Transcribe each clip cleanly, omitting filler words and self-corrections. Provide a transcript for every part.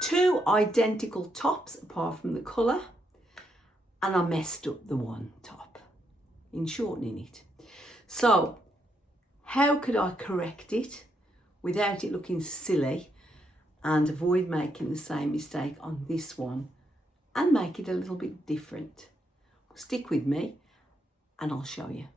two identical tops apart from the colour, and I messed up the one top in shortening it. So how could I correct it without it looking silly and avoid making the same mistake on this one and make it a little bit different? Stick with me and I'll show you.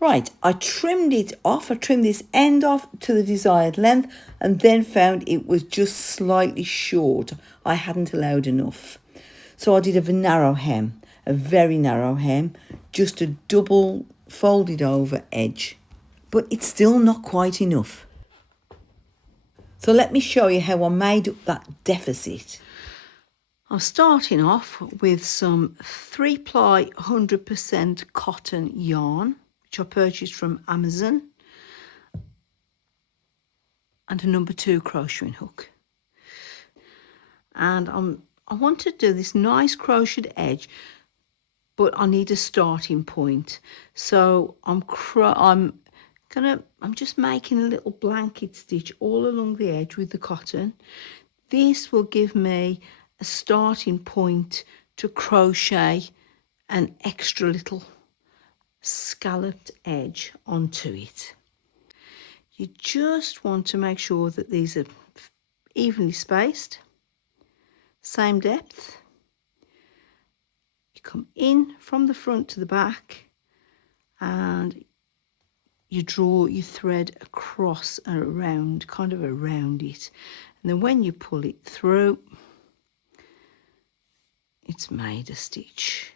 Right, I trimmed it off. I trimmed this end off to the desired length and then found it was just slightly short. I hadn't allowed enough. So I did a narrow hem, a very narrow hem, just a double folded over edge. But it's still not quite enough. So let me show you how I made up that deficit. I'm starting off with some 3-ply 100% cotton yarn, which I purchased from Amazon, and a number 2 crocheting hook. And I want to do this nice crocheted edge, but I need a starting point. So I'm just making a little blanket stitch all along the edge with the cotton. This will give me a starting point to crochet an extra little scalloped edge onto it. You just want to make sure that these are evenly spaced, same depth. You come in from the front to the back and you draw your thread across and around, kind of around it. And then when you pull it through, it's made a stitch.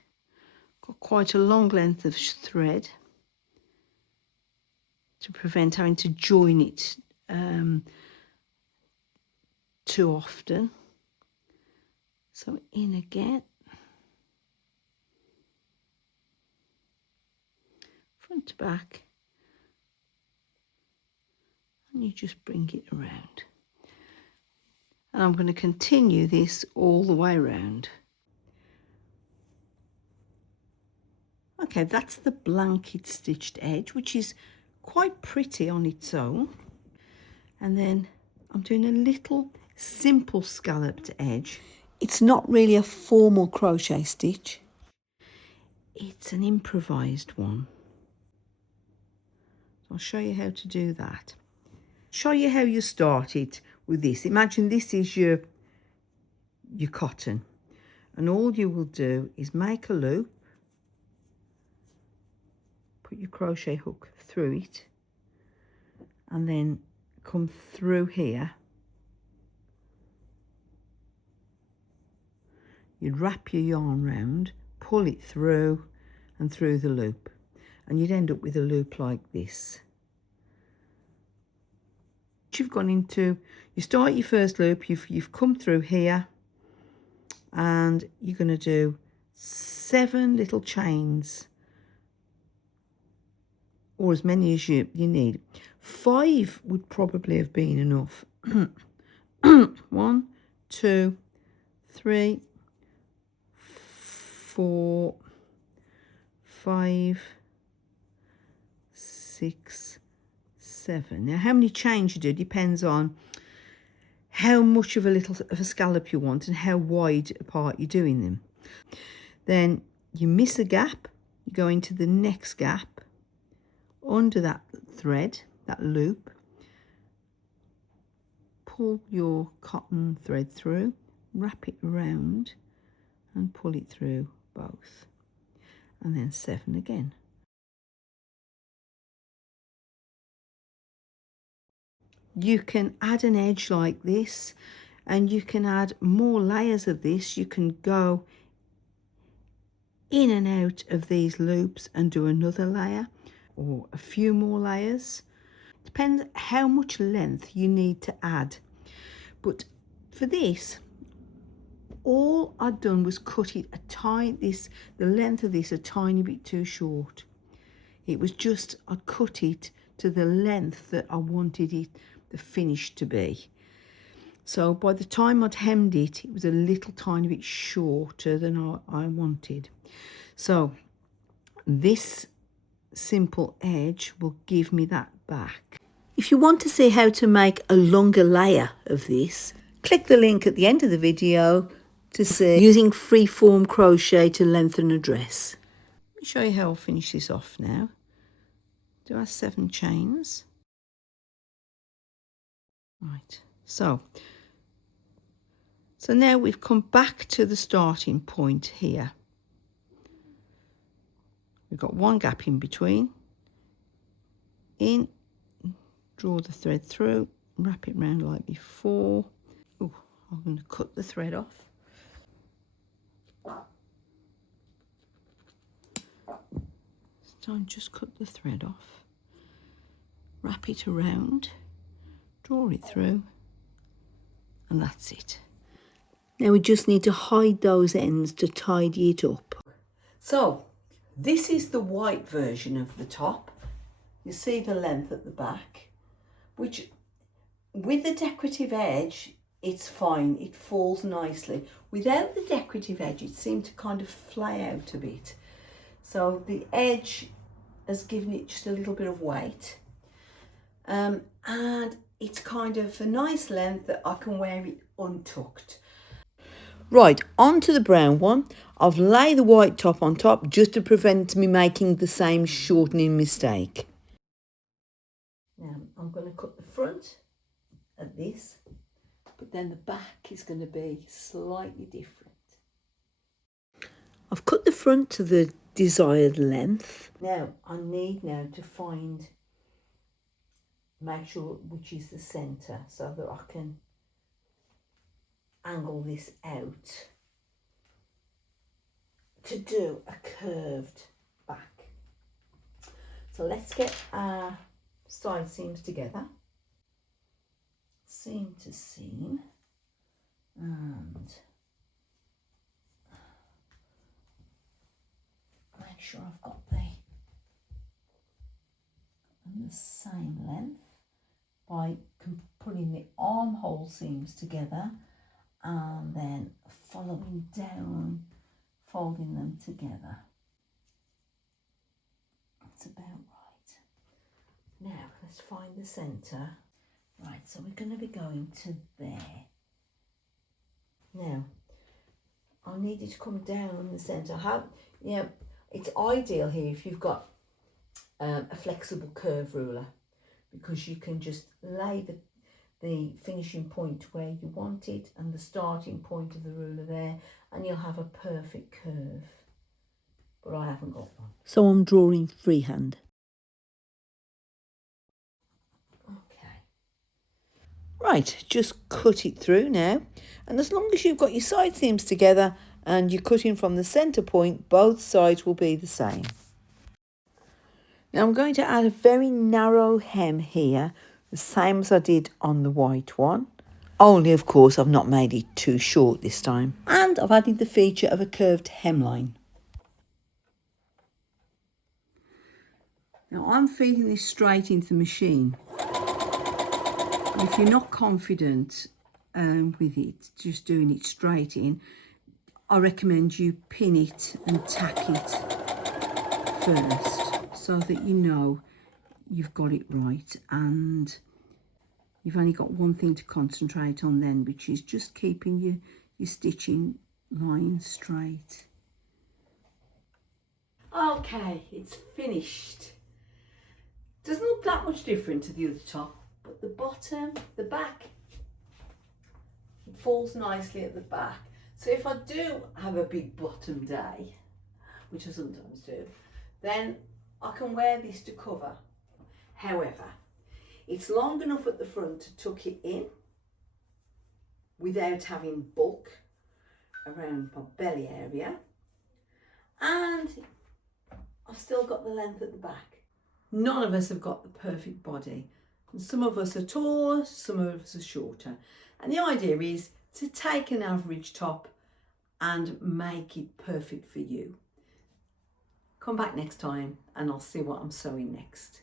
Got quite a long length of thread to prevent having to join it too often. So in again, front to back, and you just bring it around. And I'm going to continue this all the way around. Okay, that's the blanket stitched edge, which is quite pretty on its own. And then I'm doing a little simple scalloped edge. It's not really a formal crochet stitch. It's an improvised one. So I'll show you how to do that. Show you how you start it with this. Imagine this is your cotton. And all you will do is make a loop, put your crochet hook through it, and then come through here. You'd wrap your yarn round, pull it through and through the loop, and you'd end up with a loop like this. You've gone into, you start your first loop, you've come through here, and you're going to do 7 little chains, or as many as you need. 5 would probably have been enough. 1, 2, 3, 4, 5, 6, 7. Now how many chains you do depends on how much of a scallop you want and how wide apart you're doing them. Then you miss a gap, you go into the next gap under that thread, that loop, pull your cotton thread through, wrap it around and pull it through both, and then 7 again. You can add an edge like this, and you can add more layers of this. You can go in and out of these loops and do another layer or a few more layers. Depends how much length you need to add. But for this, all I'd done was cut it the length of this a tiny bit too short. It was just, I'd cut it to the length that I wanted it, the finish to be. So by the time I'd hemmed it, it was a little tiny bit shorter than I wanted. So this simple edge will give me that back. If you want to see how to make a longer layer of this, click the link at the end of the video to see using freeform crochet to lengthen a dress. Let me show you how I'll finish this off now. Do our 7 chains. Right, so now we've come back to the starting point here. We've got one gap in between. In, draw the thread through, wrap it round like before. Oh, I'm going to cut the thread off. This time just cut the thread off. Wrap it around, draw it through, and that's it. Now we just need to hide those ends to tidy it up. So this is the white version of the top. You see the length at the back, which with the decorative edge, it's fine. It falls nicely. Without the decorative edge, it seemed to kind of fly out a bit. So the edge has given it just a little bit of weight. And it's kind of a nice length that I can wear it untucked. Right, onto the brown one. I've laid the white top on top just to prevent me making the same shortening mistake. Now I'm going to cut the front at this, but then the back is going to be slightly different. I've cut the front to the desired length. Now I need to make sure which is the centre so that I can angle this out to do a curved back. So let's get our side seams together, seam to seam, and make sure I've got the same length by putting the armhole seams together and then following down, folding them together. That's about right. Now let's find the centre. Right, so we're going to be going to there. Now I need it to come down in the centre. It's ideal here if you've got a flexible curve ruler, because you can just lay the finishing point where you want it and the starting point of the ruler there, and you'll have a perfect curve. But I haven't got one, so I'm drawing freehand. Okay. Right, just cut it through now, and as long as you've got your side seams together and you're cutting from the centre point, both sides will be the same. Now I'm going to add a very narrow hem here, the same as I did on the white one. Only, of course, I've not made it too short this time. And I've added the feature of a curved hemline. Now I'm feeding this straight into the machine. If you're not confident with it, just doing it straight in, I recommend you pin it and tack it first, so that you know you've got it right and you've only got one thing to concentrate on then, which is just keeping your stitching line straight. Okay, it's finished. Doesn't look that much different to the other top, but the bottom, the back, it falls nicely at the back. So if I do have a big bottom day, which I sometimes do, then I can wear this to cover. However, it's long enough at the front to tuck it in without having bulk around my belly area, and I've still got the length at the back. None of us have got the perfect body. Some of us are taller, some of us are shorter. And the idea is to take an average top and make it perfect for you. Come back next time and I'll see what I'm sewing next.